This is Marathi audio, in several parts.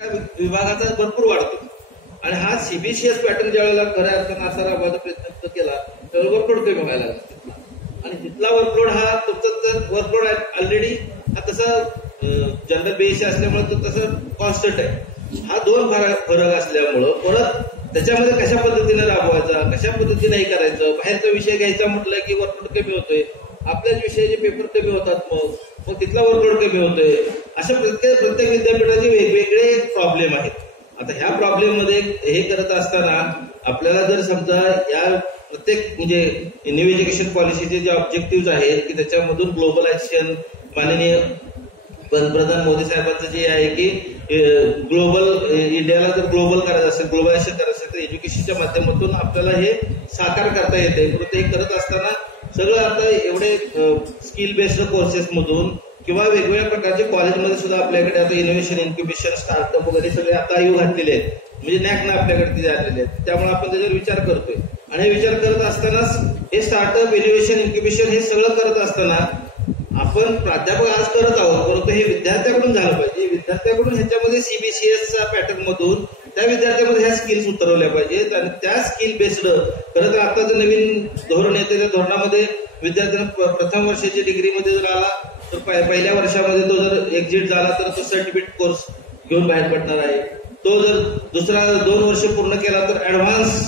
विभागाचा भरपूर वाढतो आणि हा सीबीसीएस पॅटर्न ज्या वेळेला खऱ्या अर्थानं असा राबवायचा प्रयत्न केला त्यावेळेला वर्कलोड कमी व्हायला लागला आणि तिथला वर्कलोड हा तुमचा वर्कलोड ऑलरेडी हा तसा जनरल बेस असल्यामुळे तो तसा कॉन्स्टंट आहे. हा दोन फरक असल्यामुळं परत त्याच्यामध्ये कशा पद्धतीने राबवायचा कशा पद्धतीने हे करायचं बाहेरचा विषय घ्यायचा म्हटलं की वर्कलोड कमी होतोय आपल्याच विषयाचे पेपर कमी होतात मग तिथला वर्कलोड कमी होतोय. अशा प्रत्येक विद्यापीठाचे वेगवेगळे प्रॉब्लेम आहेत. आता ह्या प्रॉब्लेम मध्ये हे करत असताना आपल्याला जर समजा या प्रत्येक म्हणजे न्यू एज्युकेशन पॉलिसीचे जे ऑब्जेक्टिव्ह आहेत की त्याच्यामधून ग्लोबलायझेशन माननीय पंतप्रधान मोदी साहेबांचं जे आहे की ग्लोबल इंडियाला जर ग्लोबल करायचं असेल ग्लोबलायझेशन करायचं असेल तर एज्युकेशनच्या माध्यमातून आपल्याला हे साकार करता येते. परंतु हे करत असताना सगळं आता एवढे स्किल बेस्ड कोर्सेस मधून किंवा वेगवेगळ्या प्रकारचे कॉलेजमध्ये सुद्धा आपल्याकडे आता इनोव्हेशन इन्क्युबेशन स्टार्टअप वगैरे सगळे आता येऊ घातलेले आहेत म्हणजे नॅकनं आपल्याकडे ते आलेले आहेत. त्यामुळे आपण त्याच्यावर विचार करतोय आणि हे विचार करत असतानाच हे स्टार्टअप इनोव्हेशन इन्क्युबेशन हे सगळं करत असताना आपण प्राध्यापक आज करत आहोत परंतु हे विद्यार्थ्याकडून झालं पाहिजे. विद्यार्थ्याकडून ह्याच्यामध्ये सीबीसीएसच्या पॅटर्न मधून त्या विद्यार्थ्यामध्ये ह्या स्किल्स उतरवल्या पाहिजेत आणि त्या स्किल बेस्ड खरं तर आता जर नवीन धोरण येते त्या धोरणामध्ये विद्यार्थ्यांना प्रथम वर्षाची डिग्रीमध्ये जर आला तर पहिल्या वर्षामध्ये तो जर एक्झिट झाला तर तो सर्टिफिकेट कोर्स घेऊन बाहेर पडणार आहे. तो जर दुसरा 2 वर्ष पूर्ण केला तर ऍडव्हान्स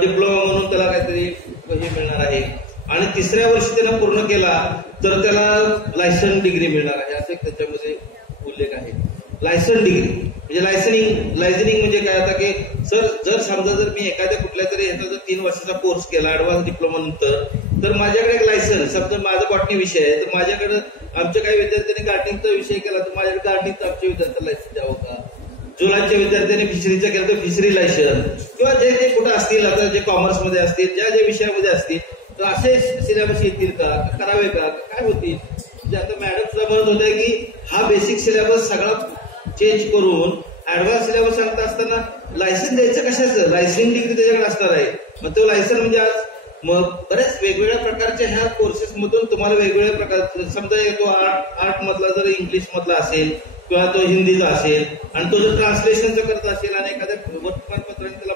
डिप्लोमा म्हणून त्याला काहीतरी हे मिळणार आहे आणि तिसऱ्या वर्षी त्याला पूर्ण केला तर त्याला लायसन डिग्री मिळणार आहे असं त्याच्यामध्ये उल्लेख आहे. लायसन डिग्री म्हणजे लायसनिंग म्हणजे काय आता की सर जर समजा जर मी एखाद्या कुठल्या तरी ह्याचा जर 3 वर्षाचा कोर्स केला ऍडव्हान्स डिप्लोमा नंतर तर माझ्याकडे एक लायसन समजा माझा बॉटनी विषय आहे तर माझ्याकडे आमच्या काही विद्यार्थ्यांनी गार्डनिंगचा विषय केला तर माझ्याकडे गार्डनिंगचा आमच्या विद्यार्थ्याला लायसन द्यावं का. जुलांच्या विद्यार्थ्यांनी फिशरीचा केला तर फिशरी लायसन किंवा जे जे कुठं असतील आता जे कॉमर्समध्ये असतील ज्या विषयामध्ये असतील तर असे सिलेबस येतील का करावे का काय होतील. म्हणजे आता मॅडम सुद्धा म्हणत होत्या की हा बेसिक सिलेबस सगळा चेंज करून ऍडव्हान्स सिलेबस सांगता असताना लायसन द्यायचं कशाचं लायसनिंग डिग्री त्याच्याकडे असणार आहे. मग तो लायसन म्हणजे आज मग बऱ्याच वेगवेगळ्या प्रकारच्या ह्या कोर्सेस मधून तुम्हाला वेगवेगळ्या प्रकार समजा तो आर्ट मधला जर इंग्लिश मधला असेल किंवा तो हिंदीचा असेल आणि तो जर ट्रान्सलेशनचा करत असेल आणि एखाद्या वर्तमानपत्राने त्याला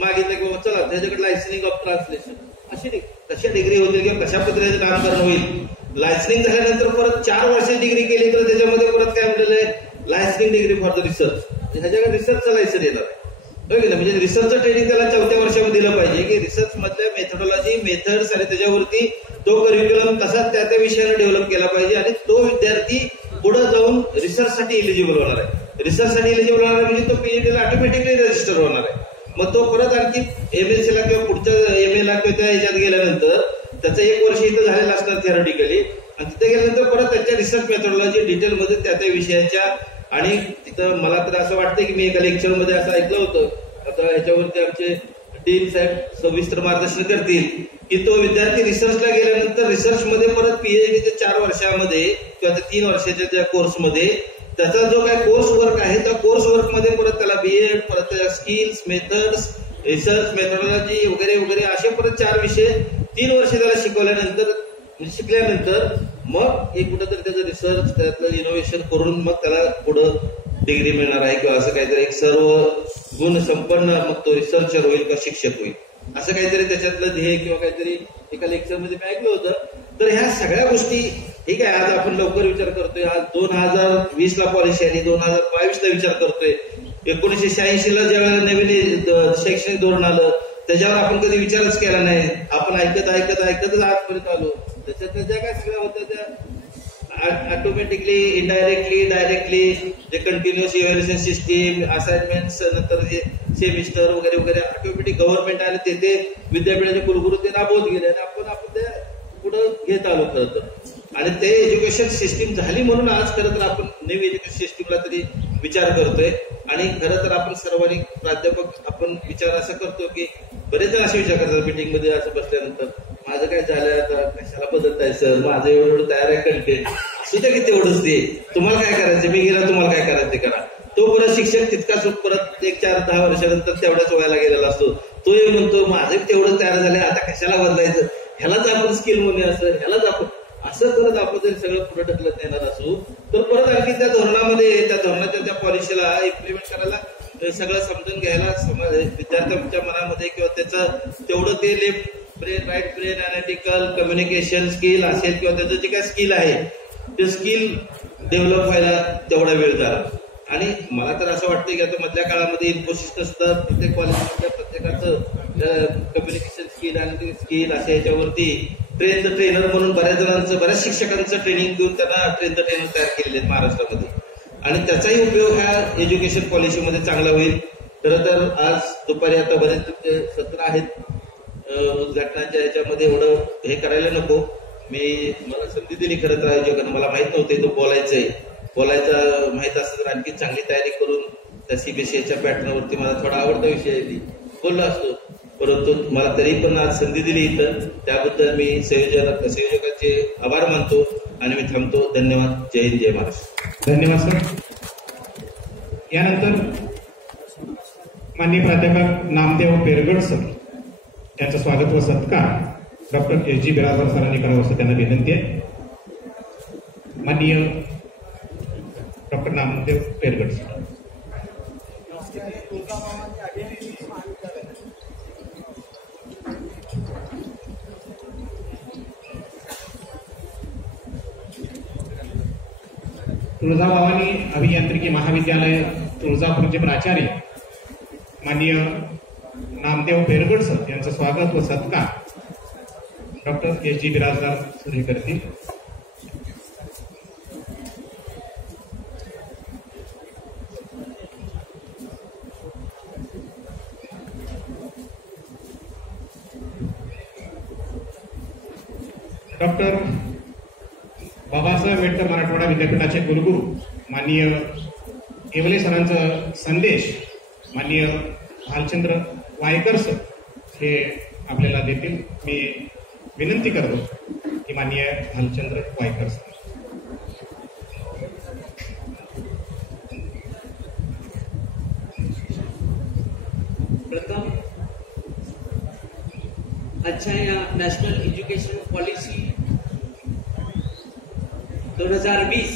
मागितलं किंवा चला त्याच्याकडे लायसनिंग ऑफ ट्रान्सलेशन अशी कशा डिग्री होतील किंवा कशा पद्धतीने काम करणं होईल. लायसनिंग झाल्यानंतर परत 4 वर्षाची डिग्री केली तर त्याच्यामध्ये परत काय म्हटलेलं आहे लायसनिंग डिग्री फॉर द रिसर्च ह्याच्याकडे रिसर्चचं लायसन येणार आहे. म्हणजे रिसर्चचं ट्रेनिंग त्याला 4थ्या वर्षामध्ये दिलं पाहिजे की रिसर्च मधल्या मेथोडॉलॉजी मेथड्स आणि त्याच्यावरती तो करिक्युलम तसा त्या विषयाने डेव्हलप केला पाहिजे आणि तो विद्यार्थी पुढे जाऊन रिसर्चसाठी एलिजिबल होणार आहे. रिसर्चसाठी एलिजिबल होणार आहे म्हणजे तो पीएचडीला ऑटोमॅटिकली रजिस्टर होणार आहे. मग तो परत आणखी एमएससीला किंवा पुढच्या एमएला किंवा त्या ह्याच्यात गेल्यानंतर त्याचं 1 वर्ष इथं झालेलं असणार थिअरिटिकली आणि तिथे गेल्यानंतर परत त्याच्या रिसर्च मेथोडॉलॉजी डिटेलमध्ये त्या विषयाच्या आणि तिथं मला तर असं वाटतं की मी एका लेक्चरमध्ये असं ऐकलं होतं आता ह्याच्यावरती आमचे डीन साहेब सविस्तर मार्गदर्शन करतील की तो विद्यार्थी रिसर्चला गेल्यानंतर रिसर्चमध्ये परत पीएचडीच्या 4 वर्षामध्ये किंवा 3 वर्षाच्या त्या कोर्समध्ये त्याचा जो काय कोर्स वर्क आहे त्या कोर्स वर्क मध्ये परत त्याला बीएड परत त्याच्या स्किल्स मेथड्स रिसर्च मेथोडॉलॉजी वगैरे वगैरे असे परत 4 विषय 3 वर्ष त्याला शिकल्यानंतर मग एक कुठंतरी त्याचं रिसर्च त्यातलं इनोव्हेशन करून मग त्याला पुढं डिग्री मिळणार आहे किंवा असं काहीतरी एक सर्व गुण संपन्न मग तो रिसर्चर होईल किंवा शिक्षक होईल असं काहीतरी त्याच्यातलं ध्येय किंवा काहीतरी एका लेक्चरमध्ये मी ऐकलं होतं. तर ह्या सगळ्या गोष्टी ठीक आहे आज आपण लवकर विचार करतोय आज 2020 ला पॉलिसी आली 2022 ला विचार करतोय 1986 ला ज्या वेळेला नवीन शैक्षणिक धोरण आलं त्याच्यावर आपण कधी विचारच केला नाही. आपण ऐकतच आजपर्यंत आलो. त्याच्यात ज्या काय सगळ्या होत्या त्या ऑटोमॅटिकली इनडायरेक्टली डायरेक्टली जे कंटिन्युअस इव्हॅल्युएशन सिस्टीम असाइनमेंट्स नंतर जे सेमिस्टर वगैरे वगैरे ऑटोमॅटिक गव्हर्नमेंट आणि ते विद्यापीठाचे कुलगुरू ते राबवत गेले आणि आपण त्या पुढे घेत आलो खरं तर आणि ते एज्युकेशन सिस्टीम झाली म्हणून आज खरं तर आपण न्यू एज्युकेशन सिस्टीमला तरी विचार करतोय आणि खरं तर आपण सर्वांनी प्राध्यापक आपण विचार असं करतो की बरेच जण असे विचार करतात मीटिंग मध्ये असं बसल्यानंतर माझं काय झालं आता कशाला बदलताय सर माझं एवढं तयार आहे कंटेंट सुद्धा की तेवढंच ते तुम्हाला काय करायचं मी गेला तुम्हाला काय करायचं ते करा. तो परत शिक्षक तितकाच परत 1-4-10 वर्षानंतर तेवढ्याच वयाला गेलेला असतो. तो म्हणतो माझं तेवढं तयार झालंय आता कशाला बदलायचं ह्यालाच आपण स्किल म्हणूया सर ह्यालाच आपण असं करत आपण जर सगळं पुढे ढकलत येणार असू तर परत आणखी त्या धोरणामध्ये त्या धोरणाच्या त्या पॉलिसीला इम्प्लिमेंट करायला सगळं समजून घ्यायला विद्यार्थ्यांच्या मनामध्ये किंवा त्याचं तेवढं ते left brain right brain analytical communication skill असेल किंवा त्याचं जे काय स्किल आहे ते स्किल डेव्हलप व्हायला तेवढा वेळ झाला. आणि मला तर असं वाटतं की आता मधल्या काळामध्ये इन्फोसिसचं सुद्धा प्रत्येक कॉलेजमधल्या प्रत्येकाचं कम्युनिकेशन स्किल आणि स्किल असे याच्यावरती ट्रेन द ट्रेनर म्हणून बऱ्याच शिक्षकांचं ट्रेनिंग देऊन त्यांना ट्रेन द ट्रेनर तयार केलेले आहेत महाराष्ट्रामध्ये. आणि त्याचाही उपयोग ह्या एज्युकेशन पॉलिसीमध्ये चांगला होईल. खरं तर आज दुपारी आता बरेच सत्र आहेत उद्घाटनाच्या याच्यामध्ये एवढं हे करायला नको. मला संधी दिली खरं तर आयोजकांना, मला माहित नव्हते तो बोलायचं माहित असतं तर आणखी चांगली तयारी करून त्या सीबीएसईच्या पॅटर्नवरती मला थोडा आवडता विषय आहे बोललो असतो. परंतु मला तरी पण आज संधी दिली इथं, त्याबद्दल मी संयोजकांचे आभार मानतो आणि मी थांबतो. धन्यवाद. जय हिंद, जय महाराष्ट्र. धन्यवाद सर. यानंतर माननीय प्राध्यापक नामदेव पेरगड सर यांचं स्वागत व सत्कार डॉक्टर एस जी बिराजदार सरांनी करावं असं त्यांना विनंती आहे. माननीय डॉक्टर नामदेव पेरगड सर. तुळजाभवानी अभियांत्रिकी महाविद्यालय तुळजापूरचे प्राचार्य माननीय नामदेव पेरगड सर यांचं स्वागत व सत्कार doctor S G Birajdar sir हे करतील. डॉक्टर बाबासाहेब आंबेडकर मराठवाडा विद्यापीठाचे कुलगुरू माननीय येवले सरांचा संदेश माननीय भालचंद्र वायकर सर हे आपल्याला देतील. मी विनंती करतो की माननीय भालचंद्र वायकर सर. प्रथम आजच्या या national education policy 2020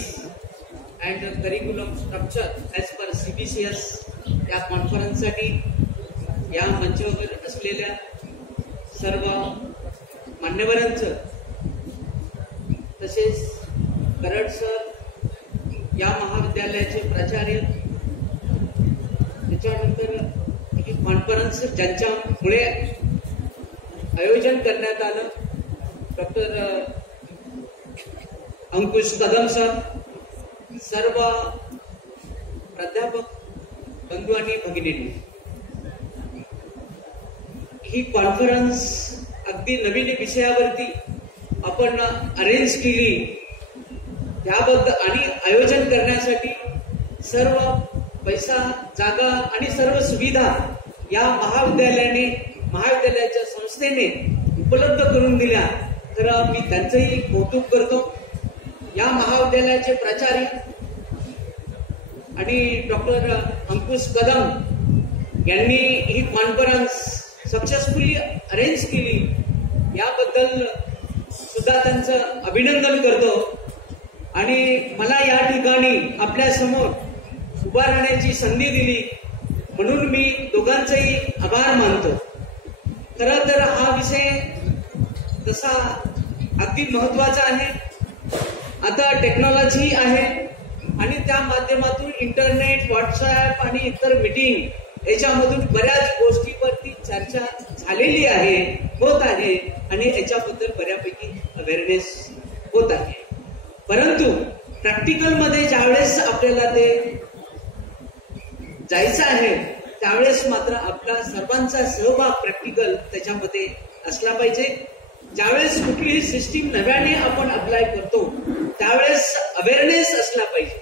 and curriculum structure as per CBCS या कॉन्फरन्ससाठी या मंचावर असलेल्या सर्व मान्यवरांचं तसेच करड सर या महाविद्यालयाचे प्राचार्य त्याच्यानंतर ही कॉन्फरन्स ज्यांच्यामुळे आयोजन करण्यात आलं डॉक्टर अंकुश कदम सर, सर्व प्राध्यापक बंधू आणि भगिनींनी, ही कॉन्फरन्स अगदी नवीन विषयावरती आपण अरेंज केली त्याबद्दल आणि आयोजन करण्यासाठी सर्व पैसा जागा आणि सर्व सुविधा या महाविद्यालयाच्या संस्थेने उपलब्ध करून दिल्या. तर मी त्यांचंही कौतुक करतो. या महाविद्यालयाचे प्राचार्य आणि डॉक्टर अंकुश कदम यांनी ही कॉन्फरन्स सक्सेसफुली अरेंज केली याबद्दल सुद्धा त्यांचं अभिनंदन करतो. आणि मला या ठिकाणी आपल्या समोर उभा राहण्याची संधी दिली म्हणून मी दोघांचेही आभार मानतो. खरं तर हा विषय तसा अगदी महत्वाचा आहे. आता टेक्नॉलॉजी आहे आणि त्या माध्यमातून इंटरनेट, व्हॉट्सअप आणि इतर मीटिंग याच्यामधून बऱ्याच गोष्टीवरती चर्चा झालेली आहे, होत आहे आणि याच्याबद्दल बऱ्यापैकी अवेअरनेस होत आहे. परंतु प्रॅक्टिकलमध्ये ज्यावेळेस आपल्याला ते जायचं आहे त्यावेळेस मात्र आपला सर्वांचा सहभाग प्रॅक्टिकल त्याच्यामध्ये असला पाहिजे. ज्यावेळेस कुठलीही सिस्टीम नव्याने आपण अप्लाय करतो त्यावेळेस अवेअरनेस असला पाहिजे.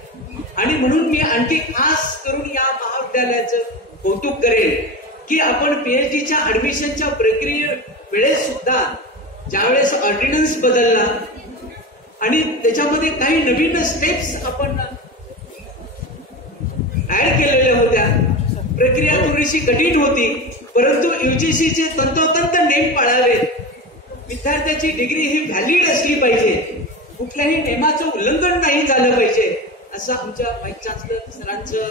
आणि म्हणून मी आणखी खास करून या महाविद्यालयाचं कौतुक करेल की आपण PhDच्या ऍडमिशनच्या प्रक्रिये वेळेस सुद्धा ज्यावेळेस ऑर्डिनन्स बदलला आणि त्याच्यामध्ये काही नवीन स्टेप्स आपण ऍड केलेल्या होत्या. प्रक्रिया थोडीशी कठीण होती परंतु UGCचे तंतोतंत नेम पाळावे. विद्यार्थ्याची डिग्री ही व्हॅलिड असली पाहिजे कुठल्याही नियमाचं उल्लंघन नाही झालं पाहिजे असं आमच्या व्हाईस चान्सलर सरांचं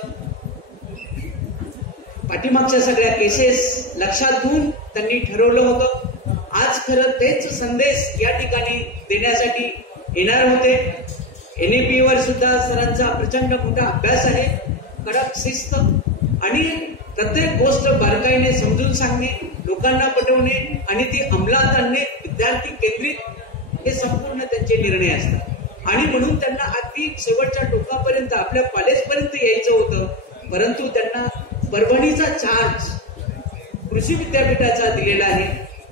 पाठीमागच्या सगळ्या केसेस लक्षात घेऊन त्यांनी ठरवलं होतं. आज खरं तेच संदेश या ठिकाणी देण्यासाठी येणार होते. NAP वर सुद्धा सरांचा प्रचंड मोठा अभ्यास आहे, कडक शिस्त आणि प्रत्येक गोष्ट बारकाईने समजून सांगणे, लोकांना पटवणे आणि ती अंमलात आणणे, विद्यार्थी केंद्रित हे संपूर्ण त्यांचे निर्णय असतात. आणि म्हणून त्यांना अगदी शेवटच्या टोकापर्यंत आपल्या कॉलेजपर्यंत यायचं होतं, परंतु त्यांना परभणीचा चार्ज कृषी विद्यापीठाचा दिलेला आहे.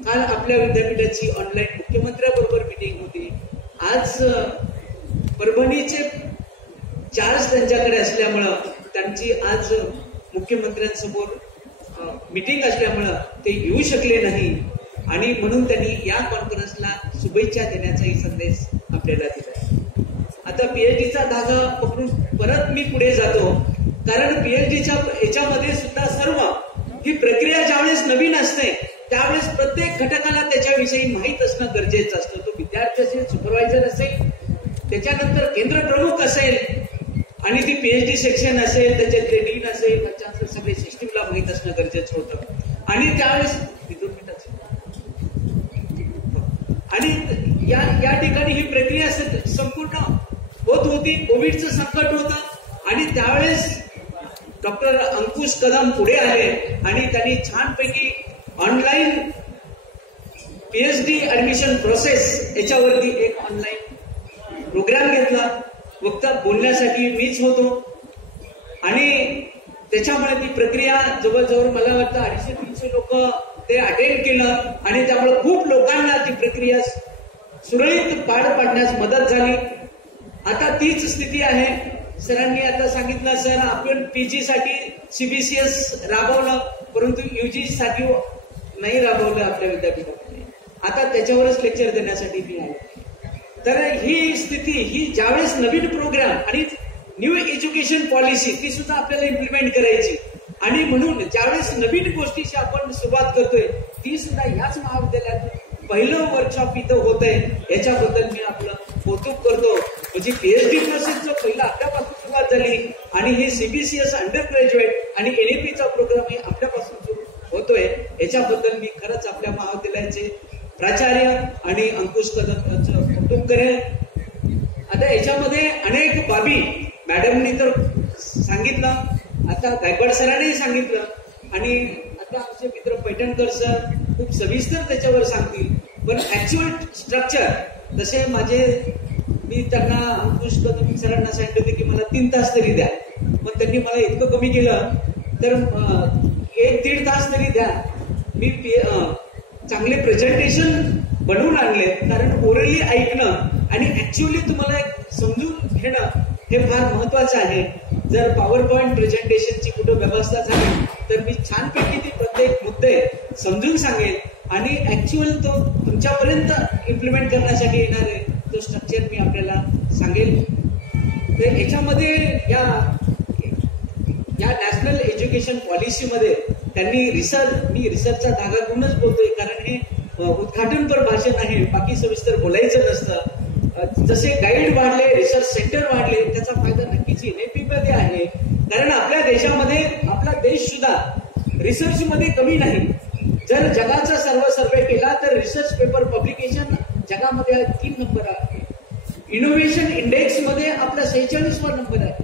काल आपल्या विद्यापीठाची ऑनलाईन मुख्यमंत्र्यांबरोबर मिटिंग होती. आज परभणीचे चार्ज त्यांच्याकडे असल्यामुळं त्यांची आज मुख्यमंत्र्यांसमोर मिटिंग असल्यामुळं ते येऊ शकले नाही आणि म्हणून त्यांनी या कॉन्फरन्सला शुभेच्छा देण्याचाही संदेश आपल्याला दिला. आता PhDचा धागा पकडून परत मी पुढे जातो, कारण PhDच्या याच्यामध्ये सुद्धा सर्व ही प्रक्रिया ज्यावेळेस नवीन असते त्यावेळेस प्रत्येक घटकाला त्याच्याविषयी माहीत असणं गरजेचं असतं. तो विद्यार्थी असेल, सुपरवायझर असेल, त्याच्यानंतर केंद्र प्रमुख असेल आणि ती PhD सेक्शन असेल, त्याच्यातले डीन असेल, सगळे सिस्टीमला माहीत असणं गरजेचं होतं. आणि त्यावेळेस आणि या ठिकाणी ही प्रक्रिया संपूर्ण होत होती. कोविडचं संकट होतं आणि त्यावेळेस डॉक्टर अंकुश कदम पुढे आले आणि त्यांनी छानपैकी ऑनलाईन PhD ऍडमिशन प्रोसेस याच्यावरती एक ऑनलाईन प्रोग्राम घेतला. फक्त बोलण्यासाठी मीच होतो आणि त्याच्यामुळे ती प्रक्रिया जवळजवळ मला वाटतं 250-300 लोक ते अटेंड केलं आणि त्यामुळे खूप लोकांना ती प्रक्रिया सुरळीत पार पाडण्यास मदत झाली. आता तीच स्थिती आहे. सरांनी आता सांगितलं, सर आपण PG साठी CBCS राबवलं, परंतु UG साठी नाही राबवलं आपल्या विद्यापीठामध्ये. आता त्याच्यावरच लेक्चर देण्यासाठी मी आलो. तर ही स्थिती, ही ज्यावेळेस नवीन प्रोग्राम आणि न्यू एज्युकेशन पॉलिसी ती सुद्धा आपल्याला इम्प्लिमेंट करायची आणि म्हणून ज्यावेळेस नवीन गोष्टीची आपण सुरुवात करतोय ती सुद्धा याच महाविद्यालयात पहिलं वर्कशॉप इथं होत आहे. याच्याबद्दल मी आपलं कौतुक करतो. म्हणजे PhD प्रोसेसचं पहिलं आपल्यापासून सुरुवात झाली आणि हे CBCS अंडर ग्रॅज्युएट आणि NAPचा प्रोग्राम हे आपल्यापासून सुरू होतोय. याच्याबद्दल मी खरंच आपल्या महाविद्यालयाचे प्राचार्य आणि अंकुश कदम यांचं कौतुक करेन. आता याच्यामध्ये अनेक बाबी मॅडमनी तर सांगितलं, आता गायकवाड सरांनीही सांगितलं आणि आता आमचे मित्र पैठणकर सर खूप सविस्तर त्याच्यावर सांगतील. पण ऍक्च्युअल स्ट्रक्चर जसे मी त्यांना अंकुश कदम सरांना सांगितलं होते की मला 3 तास तरी द्या, पण त्यांनी मला इतकं कमी केलं तर 1-1.5 तास तरी द्या. मी चांगले प्रेझेंटेशन बनवून आणले, कारण ओरली ऐकणं आणि ऍक्च्युअली तुम्हाला समजून घेणं हे फार महत्वाचं आहे. जर पॉवर पॉइंट प्रेझेंटेशनची कुठं व्यवस्था झाली तर मी छानपैकी ती प्रत्येक मुद्दे समजून सांगेन आणि ऍक्च्युअल तो तुमच्यापर्यंत इम्प्लिमेंट करण्यासाठी येणार आहे तो स्ट्रक्चर मी आपल्याला सांगेन. तर याच्यामध्ये या नॅशनल एज्युकेशन पॉलिसीमध्ये त्यांनी मी रिसर्चचा धागा घेऊनच बोलतोय, कारण हे उद्घाटनपर भाषण आहे, बाकी सविस्तर बोलायचं नसतं. जसे गाईड वाढले, रिसर्च सेंटर वाढले, त्याचा फायदा नक्कीच NAP मध्ये आहे. कारण आपल्या देशामध्ये आपला देश सुद्धा रिसर्च मध्ये कमी नाही. जर जगाचा सर्वे केला तर रिसर्च पेपर पब्लिकेशन जगामध्ये 3 नंबर आहे. इनोव्हेशन इंडेक्स मध्ये आपला 46वा नंबर आहे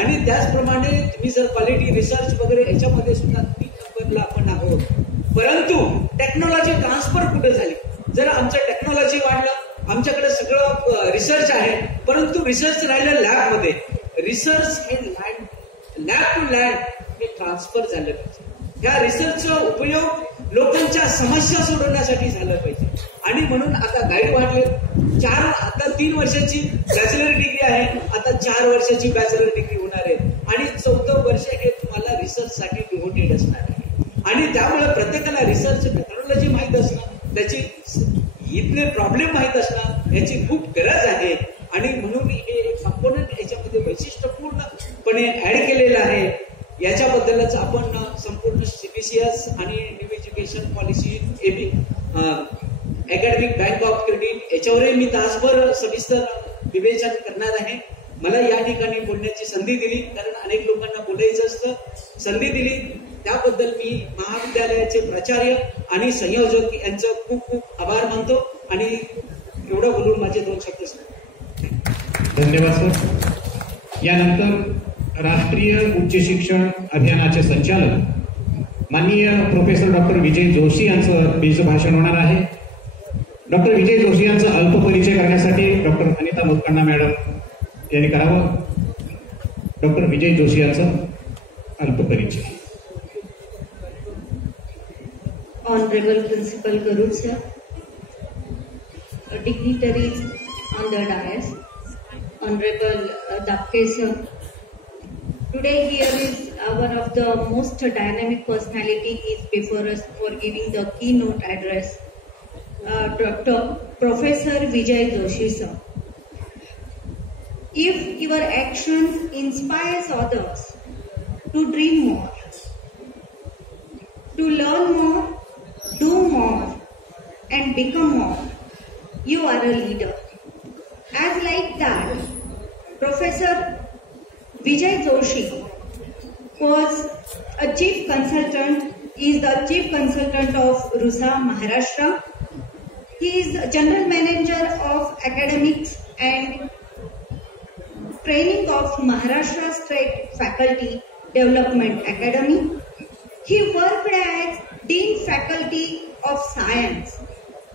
आणि त्याचप्रमाणे तुम्ही जर क्वालिटी रिसर्च वगैरे याच्यामध्ये सुद्धा 3 नंबरला आपण आहोत. परंतु टेक्नॉलॉजी ट्रान्सफर कुठे झाली? जर आमचं टेक्नॉलॉजी वाढलं, आमच्याकडे सगळं रिसर्च आहे, परंतु रिसर्च राहिलं लॅबमध्ये. रिसर्च हे लॅब टू लॅब हे ट्रान्सफर झालं पाहिजे. या रिसर्चचा उपयोग लोकांच्या समस्या सोडवण्यासाठी झालं पाहिजे आणि म्हणून आता गाईड वाढले. आता 3 वर्षाची बॅचलर डिग्री आहे, आता 4 वर्षाची बॅचलर डिग्री होणार आहे आणि 14 वर्ष हे तुम्हाला रिसर्च साठी डिव्होटेड असणार आहे. आणि त्यामुळे प्रत्येकाला रिसर्च टेक्नॉलॉजी माहित असणं, त्याची इथले प्रॉब्लेम माहित असणं याची खूप गरज आहे आणि म्हणून हे कंपोनंट याच्यामध्ये वैशिष्ट्यपूर्णपणे ऍड केलेलं आहे. याच्याबद्दलच आपण संपूर्ण CBCS आणि new education policy academic bank of credit याच्यावरही मी तासभर सविस्तर विवेचन करणार आहे. मला या ठिकाणी बोलण्याची संधी दिली, कारण अनेक लोकांना बोलायचं असतं. संधी दिली त्याबद्दल मी महाविद्यालयाचे प्राचार्य आणि संयोजक यांचं खूप खूप आभार मानतो आणि एवढं बोलून माझे 2 शब्द सांगतो. धन्यवाद सर. यानंतर राष्ट्रीय उच्च शिक्षण अभियानाचे संचालक माननीय प्रोफेसर डॉक्टर विजय जोशी यांचं बीज भाषण होणार आहे. डॉक्टर विजय जोशी यांचा अल्प परिचय करण्यासाठी डॉक्टर अनिता मुतकंडा मॅडम यांनी करावं. डॉक्टर विजय जोशी यांचा अल्प परिचय. Honorable Principal Garud sir, dignitaries on the dais, Honorable Dapke sir. Today here is one of the most dynamic personality is before us for giving the keynote address, Dr. Professor Vijay Joshi sir. If your actions inspires others to dream more, to learn more, do more and become more, you are a leader. As like that, Professor Vijay Joshi was a chief consultant, is the chief consultant of RUSA Maharashtra. He is general manager of academics and training of Maharashtra State Faculty Development Academy. He worked as Dean Faculty of Science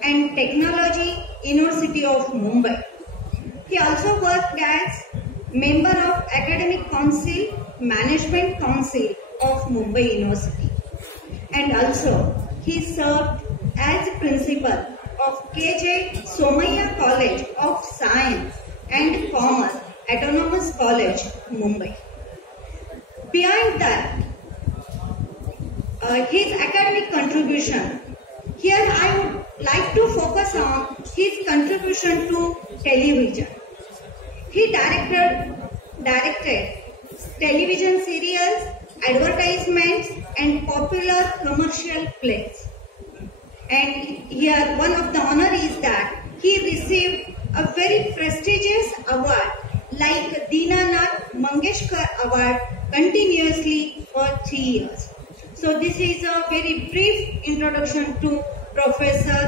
and Technology, University of Mumbai. He also worked as member of Academic Council, Management Council of Mumbai University. And also he served as principal of KJ Somaiya College of Science and Commerce, Autonomous College, Mumbai. Behind that, his academic contribution. Here I would like to focus on his contribution to television. He directed television serials, advertisements and popular commercial plays. And here one of the honor is that he received a very prestigious award like Dinanath Mangeshkar Award continuously for 3 years. So this is a very brief introduction to Professor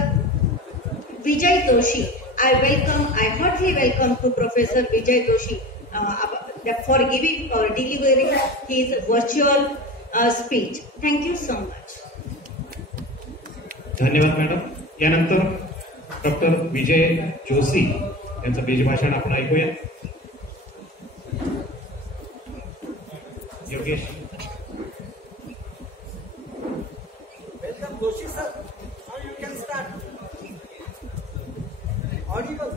Vijay Joshi. I heartily welcome to Professor Vijay Joshi for giving or delivering his virtual speech. Thank you so much. धन्यवाद मॅडम. यानंतर डॉक्टर विजय जोशी यांचं बीज भाषण आपण ऐकूया. Yogesh. Welcome Joshi sir. Now you can start. Audible.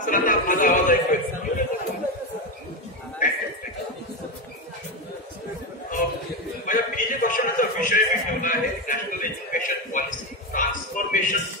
Sir आता माझा आवाज ऐकू माझ्या पीजी भाषणाचा विषय मी ठेवला आहे नॅशनल एज्युकेशन पॉलिसी ट्रान्सफॉर्मेशन